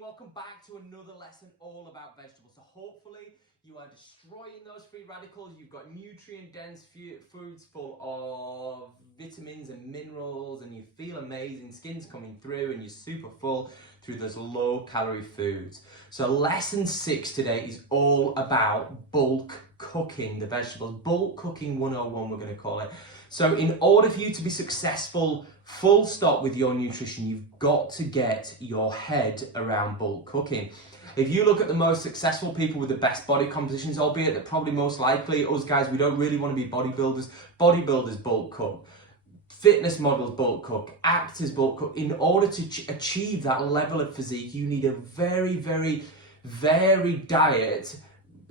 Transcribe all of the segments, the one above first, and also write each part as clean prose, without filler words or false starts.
welcome back to another lesson all about vegetables. So hopefully you are destroying those free radicals. You've got nutrient-dense foods full of vitamins and minerals, and you feel amazing. Skin's coming through and you're super full through those low-calorie foods. So lesson 6 today is all about bulk cooking the vegetables. Bulk cooking 101 we're going to call it. So in order for you to be successful, full stop, with your nutrition, you've got to get your head around bulk cooking. If you look at the most successful people with the best body compositions, albeit that probably most likely us guys, we don't really want to be bodybuilders. Bodybuilders bulk cook. Fitness models bulk cook. Actors bulk cook. In order to achieve that level of physique, you need a very, very varied diet,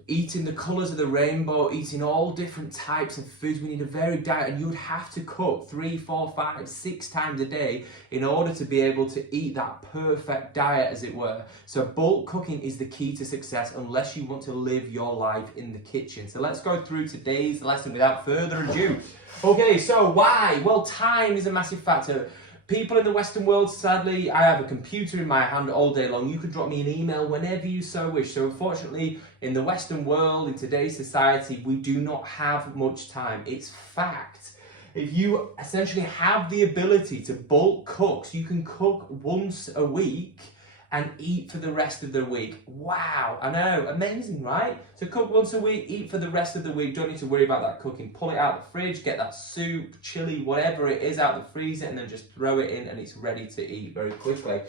eating the colours of the rainbow, eating all different types of foods. We need a varied diet, and you would have to cook 3, 4, 5, 6 times a day in order to be able to eat that perfect diet, as it were. So bulk cooking is the key to success unless you want to live your life in the kitchen. So let's go through today's lesson without further ado. Okay, so why? Well, time is a massive factor. People in the Western world, sadly, I have a computer in my hand all day long. You can drop me an email whenever you so wish. So unfortunately, in the Western world, in today's society, we do not have much time. It's fact. If you essentially have the ability to bulk cook, so you can cook once a week and eat for the rest of the week. Wow, I know, amazing, right? So cook once a week, eat for the rest of the week. Don't need to worry about that cooking. Pull it out the fridge, get that soup, chili, whatever it is out the freezer, and then just throw it in and it's ready to eat very quickly.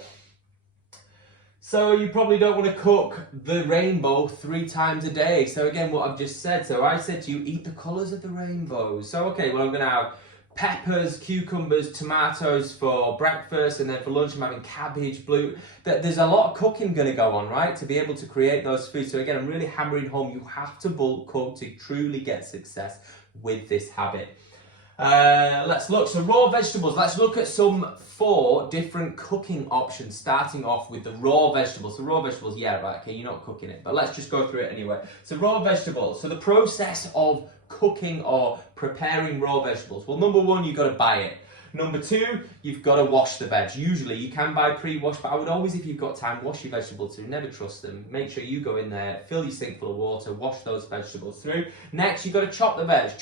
So you probably don't want to cook the rainbow 3 times a day. So again, what I've just said. So I said to you, eat the colours of the rainbow. So okay, well, I'm going to have peppers, cucumbers, tomatoes for breakfast, and then for lunch I'm having cabbage, blue. There's a lot of cooking going to go on, right, to be able to create those foods. So again, I'm really hammering home, you have to bulk cook to truly get success with this habit. Let's look. So raw vegetables. Let's look at some 4 different cooking options, starting off with the raw vegetables. So raw vegetables, yeah, right, okay, you're not cooking it, but let's just go through it anyway. So raw vegetables. So the process of cooking or preparing raw vegetables. Well, number 1, you've got to buy it. Number 2, you've got to wash the veg. Usually you can buy pre-washed, but I would always, if you've got time, wash your vegetables through. Never trust them. Make sure you go in there, fill your sink full of water, wash those vegetables through. Next, you've got to chop the veg.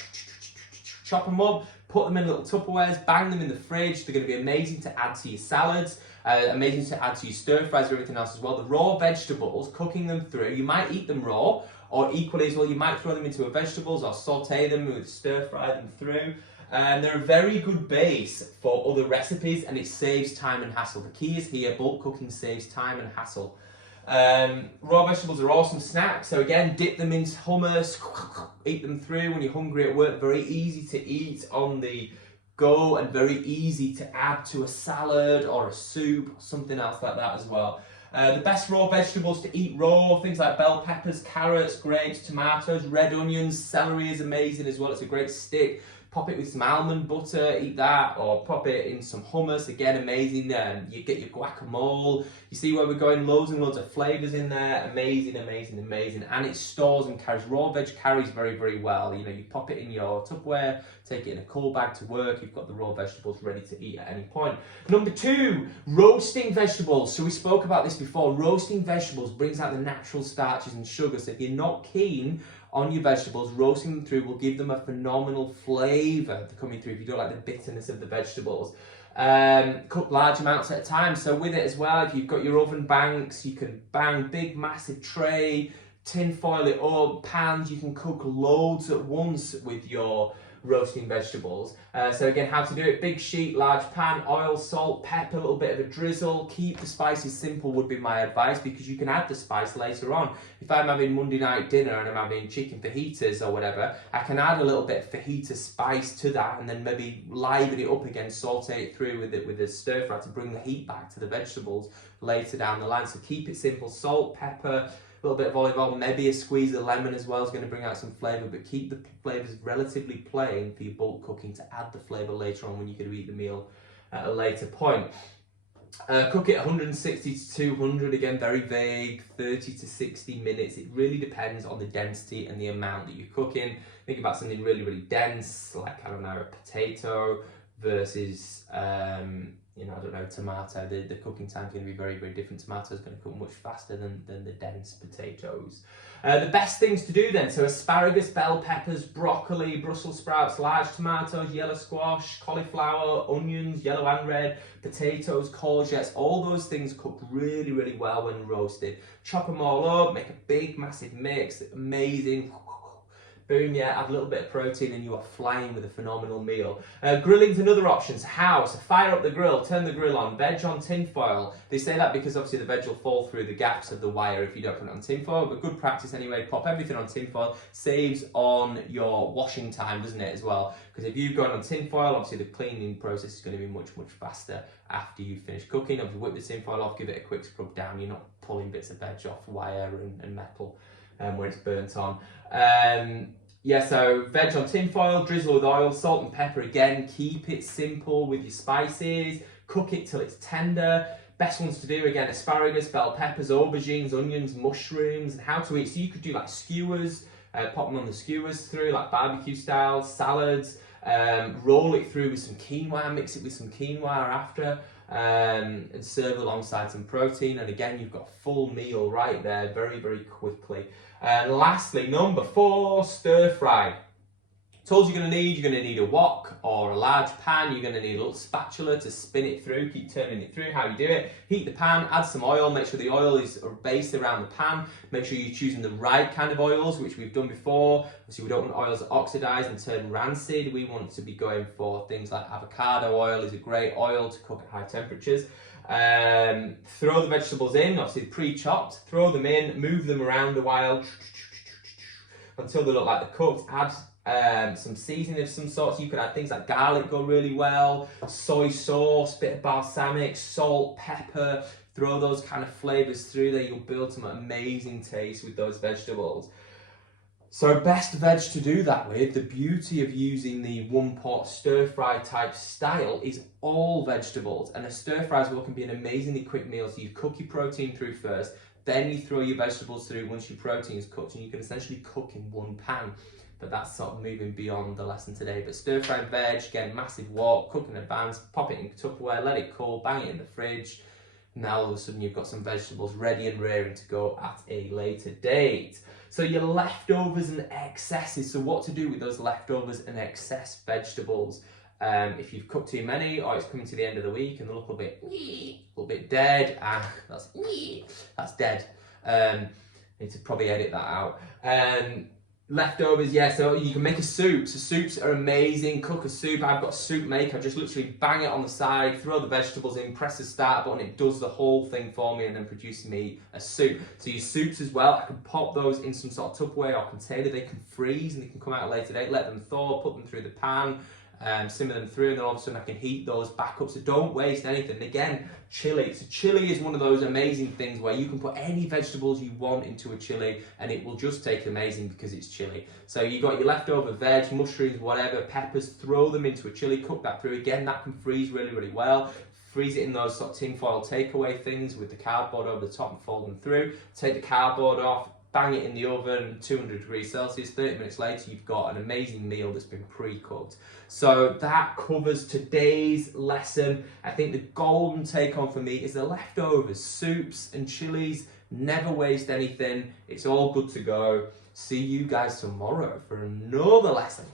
Chop them up, put them in little Tupperwares, bang them in the fridge. They're going to be amazing to add to your salads, amazing to add to your stir fries or everything else as well. The raw vegetables, cooking them through, you might eat them raw, or equally as well, you might throw them into a vegetables or saute them with stir fry them through. And they're a very good base for other recipes, and it saves time and hassle. The key is here, bulk cooking saves time and hassle. Raw vegetables are awesome snacks. So again, dip them into hummus, eat them through when you're hungry at work. Very easy to eat on the go and very easy to add to a salad or a soup, or something else like that as well. The best raw vegetables to eat raw, things like bell peppers, carrots, grapes, tomatoes, red onions, celery is amazing as well. It's a great stick. Pop it with some almond butter, eat that, or pop it in some hummus, again, amazing. You get your guacamole. You see where we're going, loads and loads of flavours in there. Amazing, amazing, amazing. And it stores and carries, raw veg carries very, very well. You know, you pop it in your Tupperware, take it in a cool bag to work, you've got the raw vegetables ready to eat at any point. Number 2, roasting vegetables. So we spoke about this before. Roasting vegetables brings out the natural starches and sugars. So if you're not keen on your vegetables, roasting them through will give them a phenomenal flavour coming through if you don't like the bitterness of the vegetables. Cook large amounts at a time. So with it as well, if you've got your oven banks, you can bang big massive tray, tin foil it up, pans, you can cook loads at once with your roasting vegetables. So again, how to do it: big sheet, large pan, oil, salt, pepper, a little bit of a drizzle. Keep the spices simple would be my advice, because you can add the spice later on. If I'm having Monday night dinner and I'm having chicken fajitas or whatever, I can add a little bit of fajita spice to that and then maybe liven it up again, saute it through with a stir fry to bring the heat back to the vegetables later down the line. So keep it simple: salt, pepper, a little bit of olive oil, maybe a squeeze of lemon as well is going to bring out some flavour, but keep the flavours relatively plain for your bulk cooking to add the flavour later on when you're going to eat the meal at a later point. Cook it 160 to 200, again very vague, 30 to 60 minutes. It really depends on the density and the amount that you're cooking. Think about something really, really dense, like, I don't know, a potato versus I don't know, tomato, the cooking time's going to be very, very different. Tomato's going to cook much faster than the dense potatoes. The best things to do then, so asparagus, bell peppers, broccoli, Brussels sprouts, large tomatoes, yellow squash, cauliflower, onions, yellow and red, potatoes, courgettes, all those things cook really, really well when roasted. Chop them all up, make a big, massive mix, amazing. Boom, yeah, add a little bit of protein and you are flying with a phenomenal meal. Grilling's another option. So how? So fire up the grill, turn the grill on, veg on tin foil. They say that because obviously the veg will fall through the gaps of the wire if you don't put it on tin foil, but good practice anyway. Pop everything on tin foil, saves on your washing time, doesn't it, as well? Because if you've gone on tin foil, obviously the cleaning process is going to be much, much faster after you finish cooking. Obviously whip the tin foil off, give it a quick scrub down. You're not pulling bits of veg off wire and metal when it's burnt on. Yeah, so veg on tin foil, drizzle with oil, salt and pepper again. Keep it simple with your spices. Cook it till it's tender. Best ones to do, again, asparagus, bell peppers, aubergines, onions, mushrooms, and how to eat. So you could do like skewers, pop them on the skewers through, like barbecue style, salads, roll it through with some quinoa, mix it with some quinoa after, and serve alongside some protein. And again, you've got a full meal right there very, very quickly. And lastly, number 4, stir fry. Tools you're going to need a wok or a large pan. You're going to need a little spatula to spin it through, keep turning it through. How you do it: heat the pan, add some oil, make sure the oil is based around the pan, make sure you're choosing the right kind of oils, which we've done before. So we don't want oils that oxidize and turn rancid. We want to be going for things like avocado oil is a great oil to cook at high temperatures. Throw the vegetables in, obviously pre-chopped, throw them in, move them around a while until they look like they're cooked. Add some seasoning of some sort. So you could add things like garlic, go really well, soy sauce, bit of balsamic, salt, pepper. Throw those kind of flavors through there. You'll build some amazing taste with those vegetables. So best veg to do that with, the beauty of using the one pot stir fry type style is all vegetables, and a stir fry as well can be an amazingly quick meal. So you cook your protein through first, then you throw your vegetables through once your protein is cooked, and you can essentially cook in one pan. But that's sort of moving beyond the lesson today. But stir fry veg, again, massive wok, cook in advance, pop it in Tupperware, let it cool, bang it in the fridge. Now all of a sudden you've got some vegetables ready and raring to go at a later date. So your leftovers and excesses. So what to do with those leftovers and excess vegetables? If you've cooked too many, or it's coming to the end of the week and they look a little bit dead, that's dead. Need to probably edit that out. Leftovers, yeah, so you can make a soup. So soups are amazing. Cook a soup. I've got a soup maker. I just literally bang it on the side, throw the vegetables in, press the start button. It does the whole thing for me and then produces me a soup. So your soups as well, I can pop those in some sort of Tupperware or container. They can freeze and they can come out later date. Let them thaw, put them through the pan, simmer them through, and then all of a sudden I can heat those back up. So don't waste anything. Again, chili. So chili is one of those amazing things where you can put any vegetables you want into a chili and it will just taste amazing because it's chili. So you got your leftover veg, mushrooms, whatever, peppers, throw them into a chili, cook that through. Again, that can freeze really, really well. Freeze it in those sort of tin foil takeaway things with the cardboard over the top and fold them through. Take the cardboard off, bang it in the oven, 200 degrees Celsius, 30 minutes later, you've got an amazing meal that's been pre-cooked. So that covers today's lesson. I think the golden take home for me is the leftovers, soups and chilies. Never waste anything. It's all good to go. See you guys tomorrow for another lesson.